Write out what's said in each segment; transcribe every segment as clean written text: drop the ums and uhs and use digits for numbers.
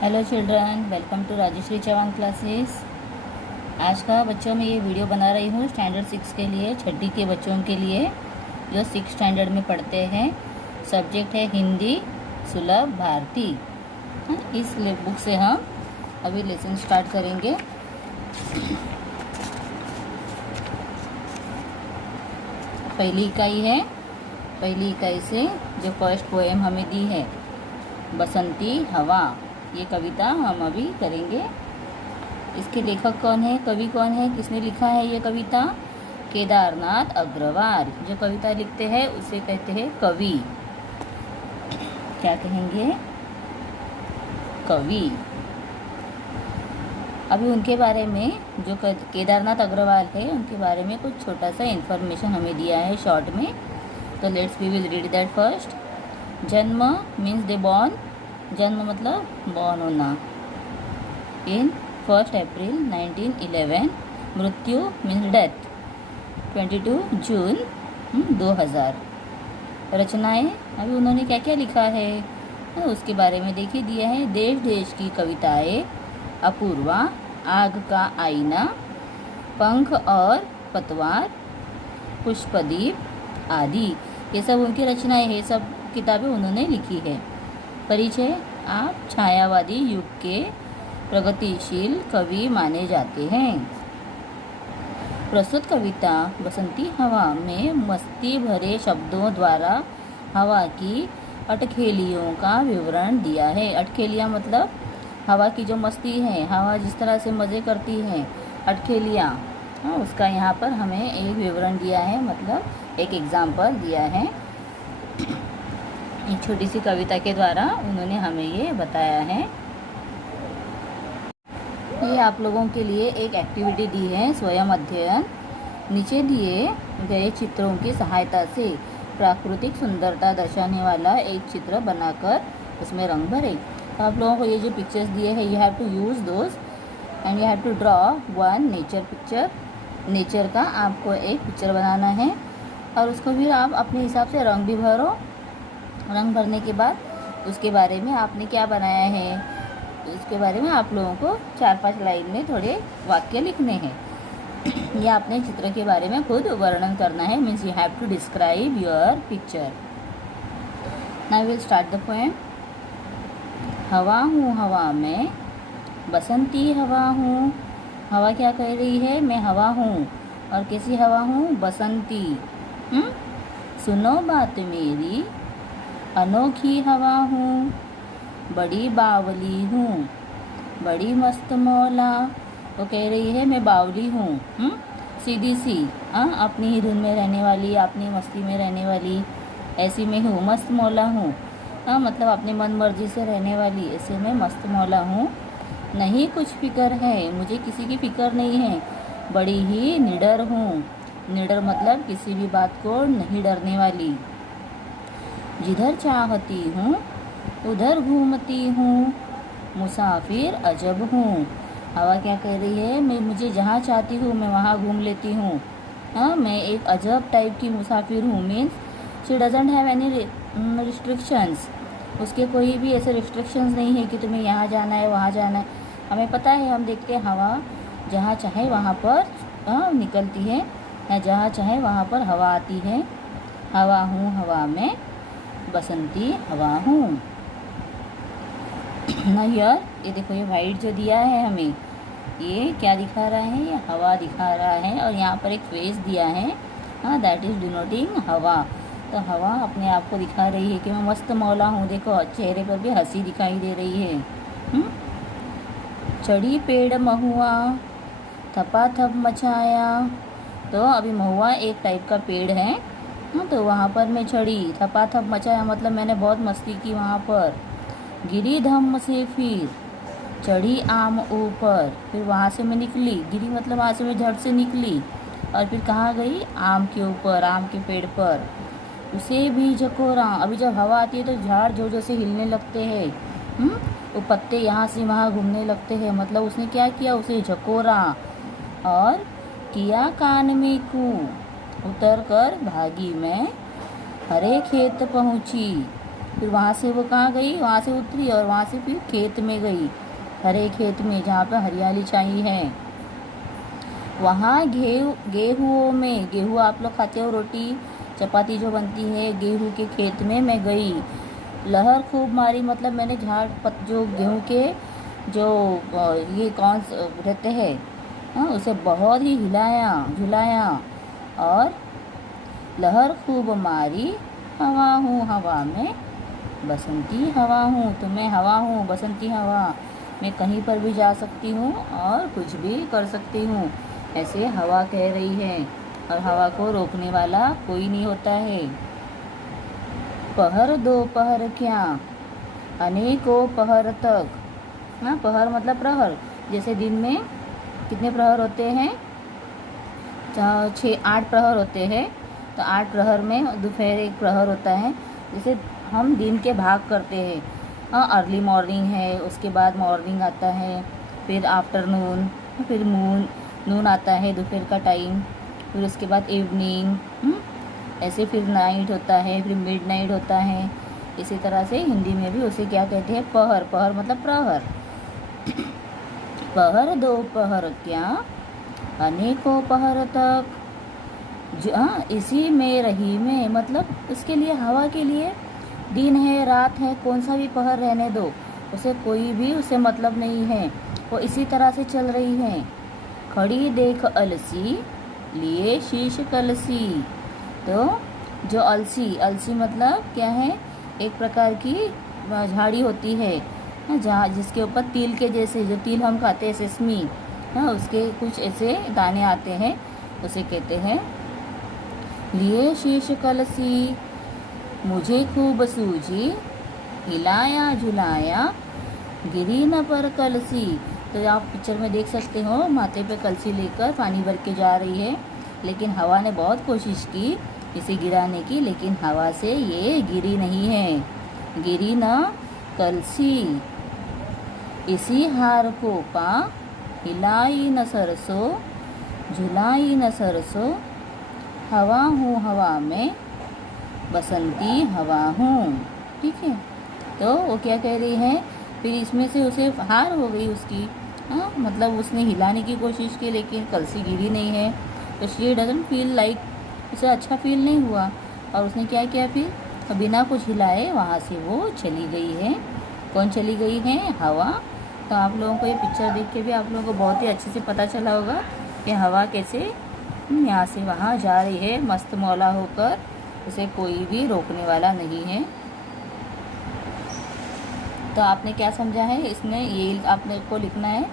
Hello children, welcome to Rajshree Chauhan classes. आज का बच्चों में ये वीडियो बना रही हूँ स्टैंडर्ड 6 के लिए, छठी के बच्चों के लिए जो 6 स्टैंडर्ड में पढ़ते हैं। सब्जेक्ट है हिंदी सुलभ भारती। इस बुक से हम अभी लेसन स्टार्ट करेंगे। पहली इकाई है। पहली इकाई से जो फर्स्ट पोएम हमें दी है बसंती हवा, ये कविता हम अभी करेंगे। इसके लेखक कौन है, कवि कौन है, किसने लिखा है ये कविता? केदारनाथ अग्रवाल। जो कविता लिखते हैं उसे कहते हैं कवि। क्या कहेंगे? कवि। अभी उनके बारे में, जो केदारनाथ अग्रवाल है, उनके बारे में कुछ छोटा सा इन्फॉर्मेशन हमें दिया है शॉर्ट में। तो let's we will read that first. जन्म मीन्स दे बॉर्न, जन्म मतलब बॉर्न होना, इन 1 अप्रैल 1911। मृत्यु मीन्स डेथ 22 जून 2000। रचनाएं, अभी उन्होंने क्या क्या लिखा है उसके बारे में देखिए दिया है। देश देश की कविताएं, अपूर्वा, आग का आईना, पंख और पतवार, पुष्पदीप आदि, ये सब उनकी रचनाएं हैं। सब किताबें उन्होंने लिखी है। परिचय, आप छायावादी युग के प्रगतिशील कवि माने जाते हैं। प्रस्तुत कविता बसंती हवा में मस्ती भरे शब्दों द्वारा हवा की अटखेलियों का विवरण दिया है। अटखेलियाँ मतलब हवा की जो मस्ती है, हवा जिस तरह से मज़े करती है, अटखेलियाँ, उसका यहाँ पर हमें एक विवरण दिया है, मतलब एक एग्जाम्पल दिया है। एक छोटी सी कविता के द्वारा उन्होंने हमें ये बताया है। ये आप लोगों के लिए एक एक्टिविटी दी है, स्वयं अध्ययन। नीचे दिए गए चित्रों की सहायता से प्राकृतिक सुंदरता दर्शाने वाला एक चित्र बनाकर उसमें रंग भरें। तो आप लोगों को ये जो पिक्चर्स दिए हैं, you have to use those and you have to draw one nature picture. Nature का आपको एक पिक्चर बनाना है और उसको फिर आप अपने हिसाब से रंग भी भरो। रंग भरने के बाद उसके बारे में आपने क्या बनाया है, इसके बारे में आप लोगों को 4-5 लाइन में थोड़े वाक्य लिखने हैं। ये आपने चित्र के बारे में खुद वर्णन करना है, means you have to describe your picture. Now will start the poem. हवा हूँ हवा में, बसंती हवा हूँ। हवा क्या कह रही है? मैं हवा हूँ। और कैसी हवा हूँ? बसंती। सुनो बात मेरी, अनोखी हवा हूँ, बड़ी बावली हूँ, बड़ी मस्त मौला। वो कह रही है मैं बावली हूँ, सीधी सी, अपनी ही धुन में रहने वाली, अपनी मस्ती में रहने वाली, ऐसी मैं हूँ। मस्त मौला हूँ, मतलब अपनी मन मर्जी से रहने वाली, ऐसे मैं मस्त मौला हूँ। नहीं कुछ फिक्र है, मुझे किसी की फिक्र नहीं है। बड़ी ही निडर हूँ। निडर मतलब किसी भी बात को नहीं डरने वाली। जिधर चाहती हूँ उधर घूमती हूँ, मुसाफिर अजब हूँ। हवा क्या कह रही है? मैं मुझे जहाँ चाहती हूँ मैं वहाँ घूम लेती हूँ। मैं एक अजब टाइप की मुसाफिर हूँ। Means she doesn't have any restrictions. उसके कोई भी ऐसे रिस्ट्रिक्शंस नहीं है कि तुम्हें यहाँ जाना है वहाँ जाना है। हमें पता है, हम देखते हैं हवा जहाँ चाहे वहाँ पर निकलती है, या जहाँ चाहे वहाँ पर हवा आती है। हवा हूँ हवा में, बसंती हवा हूँ। ना यार, ये देखो, ये वाइट जो दिया है हमें, ये क्या दिखा रहा है? ये हवा दिखा रहा है। और यहाँ पर एक फेस दिया है, दैट इज़ डिनोटिंग हवा। तो हवा अपने आप को दिखा रही है कि मैं मस्त मौला हूँ। देखो, चेहरे पर भी हंसी दिखाई दे रही है। चढ़ी पेड़ महुआ, थपाथप मचाया। तो अभी महुआ एक टाइप का पेड़ है, तो वहाँ पर मैं चढ़ी। थपाथप मचाया मतलब मैंने बहुत मस्ती की वहाँ पर। गिरी धम्म से फिर चढ़ी आम ऊपर, फिर वहाँ से मैं निकली। गिरी मतलब वहाँ से मैं झट से निकली और फिर कहाँ गई? आम के ऊपर, आम के पेड़ पर। उसे भी झकोरा, अभी जब हवा आती है तो झाड़ जोर जोर से हिलने लगते हैं, वो पत्ते यहाँ से वहाँ घूमने लगते हैं। मतलब उसने क्या किया? उसे झकोरा और किया कान में कू। उतर कर भागी मैं, हरे खेत पहुँची, फिर वहाँ से वो कहाँ गई, वहाँ से उतरी और वहाँ से फिर खेत में गई, हरे खेत में जहाँ पर हरियाली छाई है। वहाँ गेहूँ में, गेहूँ आप लोग खाते हो, रोटी चपाती जो बनती है, गेहूँ के खेत में मैं गई। लहर खूब मारी, मतलब मैंने जो गेहूँ के जो ये कौन रहते हैं, हाँ, उसे बहुत ही हिलाया झुलाया और लहर खूब मारी। हवा हूँ हवा में बसंती हवा हूँ, तो मैं हवा हूँ, बसंती हवा, मैं कहीं पर भी जा सकती हूँ और कुछ भी कर सकती हूँ, ऐसे हवा कह रही है। और हवा को रोकने वाला कोई नहीं होता है। पहर दो पहर क्या, अनेकों पहर तक। हाँ, पहर मतलब प्रहर, जैसे दिन में कितने प्रहर होते हैं, 8 प्रहर होते हैं, तो 8 प्रहर में दोपहर एक प्रहर होता है। जैसे हम दिन के भाग करते हैं, हाँ, अर्ली मॉर्निंग है, उसके बाद मॉर्निंग आता है, फिर आफ्टरनून, फिर नून आता है दोपहर का टाइम, फिर उसके बाद इवनिंग, ऐसे फिर नाइट होता है, फिर मिड नाइट होता है। इसी तरह से हिंदी में भी उसे क्या कहते हैं, पहर। पहर मतलब प्रहर। पहर दो पहर क्या, अनेकों पहर तक। इसी में रही में, मतलब इसके लिए, हवा के लिए दिन है रात है कौन सा भी पहर रहने दो, उसे कोई भी उसे मतलब नहीं है, वो इसी तरह से चल रही है। खड़ी देख अलसी, लिए शीश कलसी। तो जो अलसी मतलब क्या है, एक प्रकार की झाड़ी होती है, जहाँ जिसके ऊपर तिल के जैसे, जो तिल हम खाते हैं सेसमी, हाँ, उसके कुछ ऐसे दाने आते हैं, उसे कहते हैं। लिए शीश कलसी, मुझे खूब सूझी, हिलाया झुलाया, गिरी न पर कलसी। तो आप पिक्चर में देख सकते हो, माथे पे कलसी लेकर पानी भर के जा रही है, लेकिन हवा ने बहुत कोशिश की इसे गिराने की, लेकिन हवा से ये गिरी नहीं है। गिरी न कलसी, इसी हार को पा, हिलाई न सरसों, झुलाई न सरसों। हवा हूँ हवा में बसंती हवा हूँ। ठीक है, तो वो क्या कह रही है, फिर इसमें से उसे हार हो गई उसकी, हाँ, मतलब उसने हिलाने की कोशिश की लेकिन कलसी गिरी नहीं है, तो शी डजंट फील लाइक, उसे अच्छा फील नहीं हुआ, और उसने क्या किया, फिर बिना कुछ हिलाए वहाँ से वो चली गई है। कौन चली गई है, हवा। तो आप लोगों को ये पिक्चर देख के भी आप लोगों को बहुत ही अच्छे से पता चला होगा कि हवा कैसे यहाँ से वहाँ जा रही है मस्त मौला होकर, उसे कोई भी रोकने वाला नहीं है। तो आपने क्या समझा है इसमें, ये आपने को लिखना है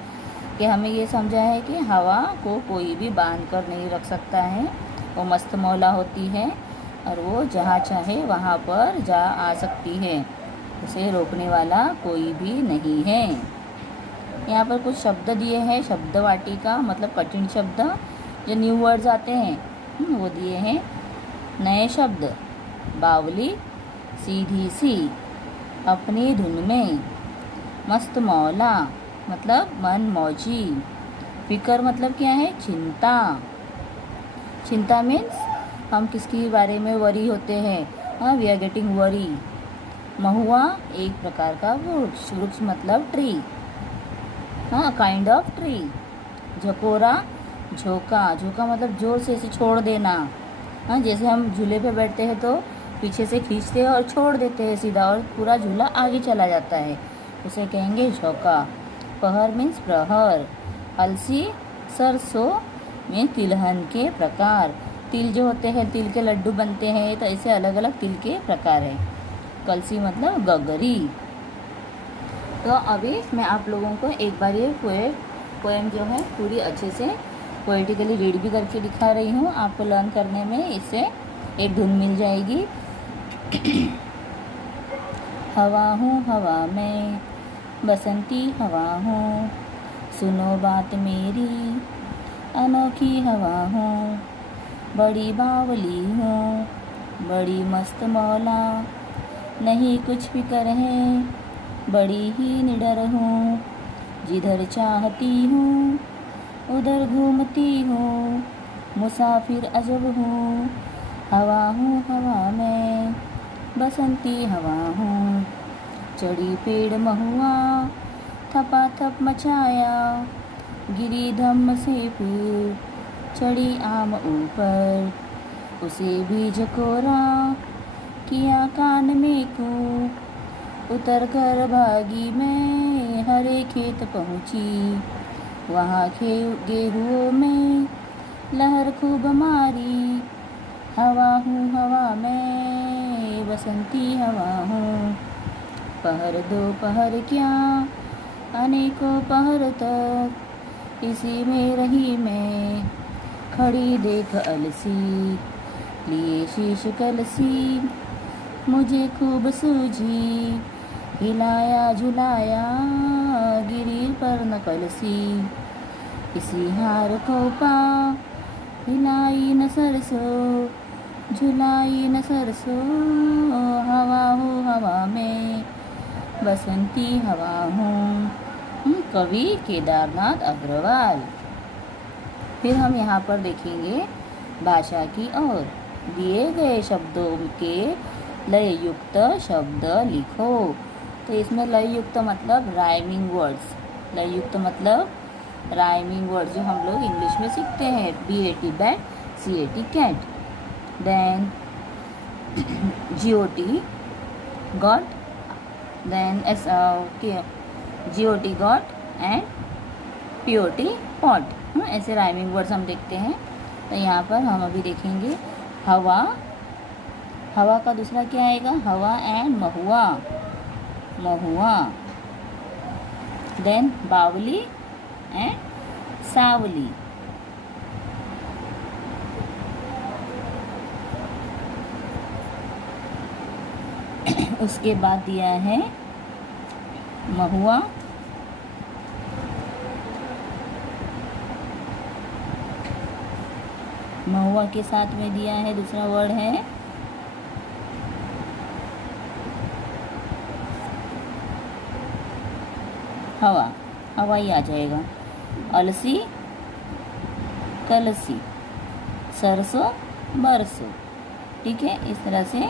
कि हमें ये समझा है कि हवा को कोई भी बांध कर नहीं रख सकता है, वो मस्त मौला होती है और वो जहाँ चाहे वहाँ पर जा आ सकती है, उसे रोकने वाला कोई भी नहीं है। यहाँ पर कुछ शब्द दिए हैं, शब्द वाटिका, मतलब कठिन शब्द जो न्यू वर्ड्स आते हैं, वो दिए हैं। नए शब्द, बावली, सीधी सी, अपनी धुन में, मस्त मौला मतलब मन मौजी, फिक्र मतलब क्या है, चिंता। चिंता मीन्स हम किसके बारे में वरी होते हैं, हाँ, वी आर गेटिंग वरी। महुआ एक प्रकार का वृक्ष, वृक्ष मतलब ट्री, हाँ, काइंड ऑफ ट्री। झकोरा, झोंका, झोंका मतलब जोर से इसे छोड़ देना, हाँ, जैसे हम झूले पे बैठते हैं तो पीछे से खींचते हैं और छोड़ देते हैं सीधा, और पूरा झूला आगे चला जाता है, उसे कहेंगे झोंका। पहर मीन्स प्रहर। अलसी, सरसों में तिलहन के प्रकार, तिल जो होते हैं, तिल के लड्डू बनते हैं, तो ऐसे अलग अलग तिल के प्रकार हैं। कलसी मतलब गगरी। तो अभी मैं आप लोगों को एक बार ये पोएम जो है पूरी अच्छे से पोएटिकली रीड भी करके दिखा रही हूँ, आपको लर्न करने में इससे एक धुन मिल जाएगी। हवा हूँ हवा में बसंती हवा हूँ, सुनो बात मेरी अनोखी हवा हूँ, बड़ी बावली हूँ बड़ी मस्त मौला, नहीं कुछ भी करें बड़ी ही निडर हूँ, जिधर चाहती हूँ उधर घूमती हूँ, मुसाफिर अजब हूँ, हवा हूँ हवा में बसंती हवा हूँ, चढ़ी पेड़ महुआ, थपाथप मचाया, गिरी धम्म से फिर, चढ़ी आम ऊपर, उसे भी झकोरा, किया कान में को, उतर कर भागी मैं, हरे खेत पहुँची, वहाँ गेहुओं में लहर खूब मारी, हवा हूँ हवा में, बसंती हवा हूँ, पहर दो पहर क्या, अनेकों पहर तक, इसी में रही मैं, खड़ी देख अलसी, लिए शीश कलसी, मुझे खूब सूझी, हिलाया झुलाया, गिरी पर न कलसी, इसी हार को पा, हिलाई न सरसों, झुलाई न सरसों, हवा हो हवा में, बसंती हवा हूँ। कवि केदारनाथ अग्रवाल। फिर हम यहाँ पर देखेंगे भाषा की ओर। दिए गए शब्दों के लय युक्त शब्द लिखो। तो इसमें लय युक्त मतलब राइमिंग वर्ड्स, लय युक्त मतलब राइमिंग वर्ड्स जो हम लोग इंग्लिश में सीखते हैं। BAT bat, CAT cat, then GOT got, then GOT got and POT pot. ऐसे राइमिंग वर्ड्स हम देखते हैं। तो यहाँ पर हम अभी देखेंगे हवा। हवा का दूसरा क्या आएगा? हवा एंड महुआ, महुआ। देन बावली एंड सावली। उसके बाद दिया है महुआ, महुआ के साथ में दिया है दूसरा वर्ड है हवा, हवा ही आ जाएगा। अलसी, कलसी, सरसों, बरसों। ठीक है, इस तरह से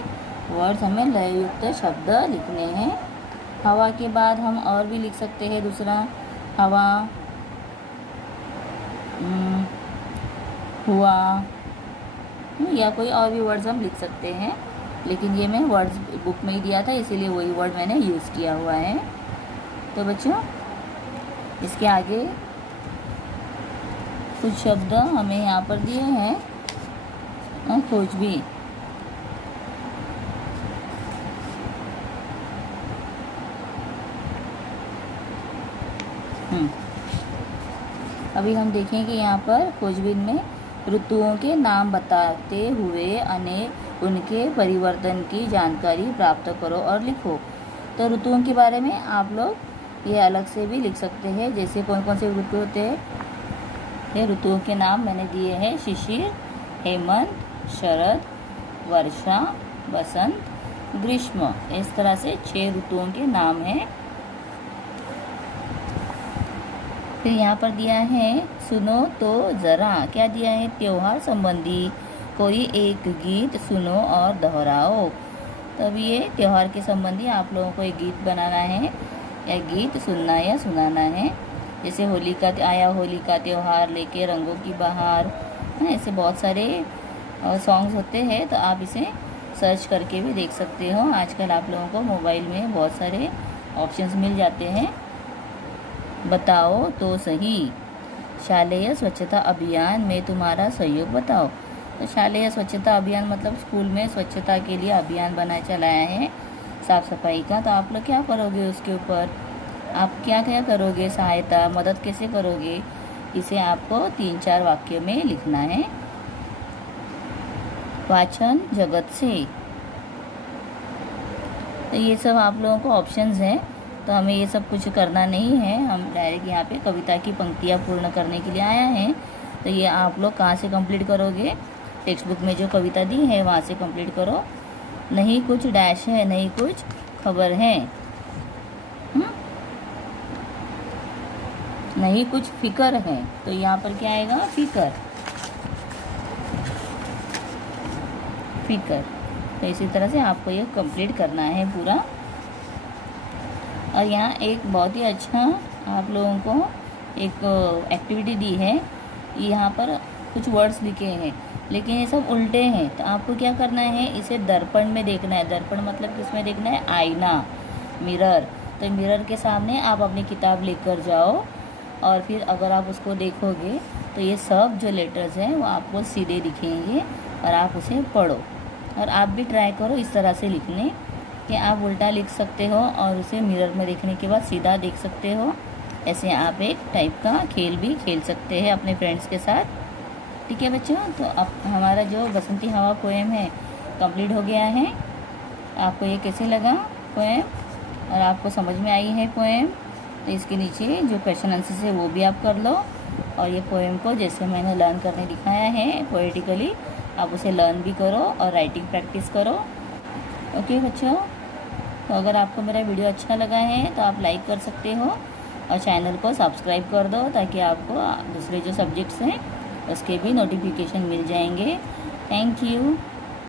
वर्ड्स हमें लययुक्त शब्द लिखने हैं। हवा के बाद हम और भी लिख सकते हैं दूसरा हवा, हुआ, या कोई और भी वर्ड्स हम लिख सकते हैं, लेकिन ये मैं वर्ड्स बुक में ही दिया था इसीलिए वही वर्ड मैंने यूज़ किया हुआ है। तो बच्चों इसके आगे कुछ शब्द हमें यहाँ पर दिए हैं। खोजबीन, अभी हम देखेंगे यहाँ पर खोजबीन में ऋतुओं के नाम बताते हुए उनके परिवर्तन की जानकारी प्राप्त करो और लिखो। तो ऋतुओं के बारे में आप लोग ये अलग से भी लिख सकते हैं, जैसे कौन कौन से ऋतु होते हैं। ये ऋतुओं के नाम मैंने दिए हैं शिशिर, हेमंत, शरद, वर्षा, बसंत, ग्रीष्म। इस तरह से 6 ऋतुओं के नाम हैं। फिर यहाँ पर दिया है सुनो तो ज़रा। क्या दिया है? त्योहार संबंधी कोई एक गीत सुनो और दोहराओ। तब ये त्यौहार के संबंधी आप लोगों को एक गीत बनाना है या गीत सुनना या सुनाना है। जैसे होली का आया, होली का त्यौहार लेके रंगों की बहार, ऐसे बहुत सारे सॉन्ग्स होते हैं। तो आप इसे सर्च करके भी देख सकते हो। आजकल आप लोगों को मोबाइल में बहुत सारे ऑप्शंस मिल जाते हैं। बताओ तो सही, शालेय स्वच्छता अभियान में तुम्हारा सहयोग बताओ। तो शालेय स्वच्छता अभियान मतलब स्कूल में स्वच्छता के लिए अभियान चलाया है साफ़ सफाई का। तो आप लोग क्या करोगे उसके ऊपर? आप क्या क्या करोगे? सहायता, मदद कैसे करोगे? इसे आपको 3-4 वाक्य में लिखना है। वाचन जगत से, तो ये सब आप लोगों को ऑप्शंस हैं। तो हमें ये सब कुछ करना नहीं है, हम डायरेक्ट यहाँ पे कविता की पंक्तियाँ पूर्ण करने के लिए आया हैं। तो ये आप लोग कहाँ से कंप्लीट करोगे? टेक्स्ट बुक में जो कविता दी है वहाँ से कंप्लीट करो। नहीं कुछ डैश है, नहीं कुछ खबर है, नहीं कुछ फिकर है। तो यहाँ पर क्या आएगा? फिकर, फिकर। तो इसी तरह से आपको ये कंप्लीट करना है पूरा। और यहाँ एक बहुत ही अच्छा आप लोगों को एक एक्टिविटी दी है। यहाँ पर कुछ वर्ड्स लिखे हैं लेकिन ये सब उल्टे हैं, तो आपको क्या करना है, इसे दर्पण में देखना है। दर्पण मतलब किसमें देखना है, आईना, मिरर। तो मिरर के सामने आप अपनी किताब लेकर जाओ और फिर अगर आप उसको देखोगे तो ये सब जो लेटर्स हैं वो आपको सीधे दिखेंगे और आप उसे पढ़ो। और आप भी ट्राई करो इस तरह से लिखने कि आप उल्टा लिख सकते हो और उसे मिरर में देखने के बाद सीधा देख सकते हो। ऐसे आप एक टाइप का खेल भी खेल सकते हैं अपने फ्रेंड्स के साथ। ठीक है बच्चों, तो अब हमारा जो बसंती हवा पोएम है कंप्लीट हो गया है। आपको ये कैसे लगा पोएम और आपको समझ में आई है पोएम? तो इसके नीचे जो क्वेश्चन आंसर है वो भी आप कर लो और ये पोएम को जैसे मैंने लर्न करने दिखाया है पोएटिकली, आप उसे लर्न भी करो और राइटिंग प्रैक्टिस करो। ओके बच्चों, तो अगर आपको मेरा वीडियो अच्छा लगा है तो आप लाइक कर सकते हो और चैनल को सब्सक्राइब कर दो ताकि आपको दूसरे जो सब्जेक्ट्स हैं उसके भी नोटिफिकेशन मिल जाएंगे। Thank you.